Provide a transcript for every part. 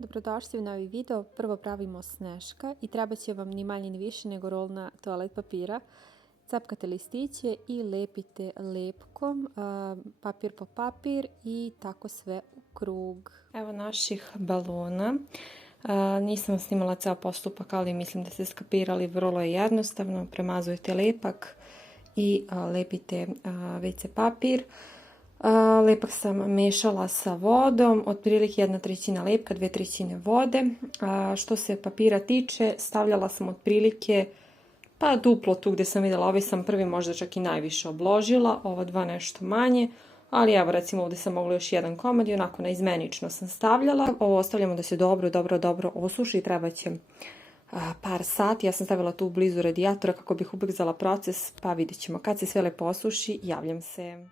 Dobrodošli u novi video. Prvo pravimo sneška i treba će vam ni manje ni više nego rolna toalet papira. Capkate listiće i lepite lepkom, papir po papir i tako sve u krug. Evo naših balona. Nisam snimala ceo postupak, ali mislim da ste skapirali, vrlo je jednostavno. Premazujete lepak i lepite WC papir. Lepak sam mešala sa vodom, otprilike 1/3 lepka, 2/3 vode. Što se papira tiče, stavljala sam otprilike pa duplo tu gde sam vidjela, ovaj sam prvi možda čak i najviše obložila, ova dva nešto manje, ali evo recimo ovdje sam mogla još jedan komad i onako naizmenično sam stavljala. Ovo ostavljamo da se dobro osuši, treba će par sati. Ja sam stavila tu blizu radijatora kako bih ubrzala proces, pa vidjet ćemo. Kad se sve lepo osuši, javljam se.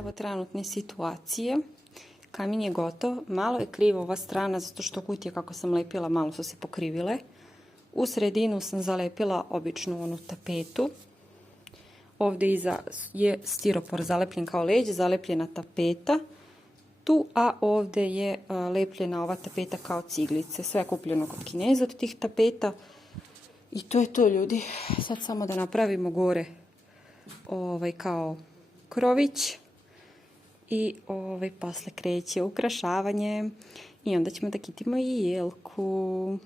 Evo trenutne situacije. Kamin je gotov. Malo je krivo ova strana zato što kutije kako sam lepila malo su se pokrivile. U sredinu sam zalepila običnu onu tapetu. Ovdje iza je stiropor zalepljen kao leđ, zalepljena tapeta. Tu, a ovdje je lepljena ova tapeta kao ciglice. Sve je kupljeno kod Kineza od tih tapeta. I to je to, ljudi. Sad samo da napravimo gore kao krović. I posle kreće ukrašavanje. I onda ćemo da kitimo i jelku.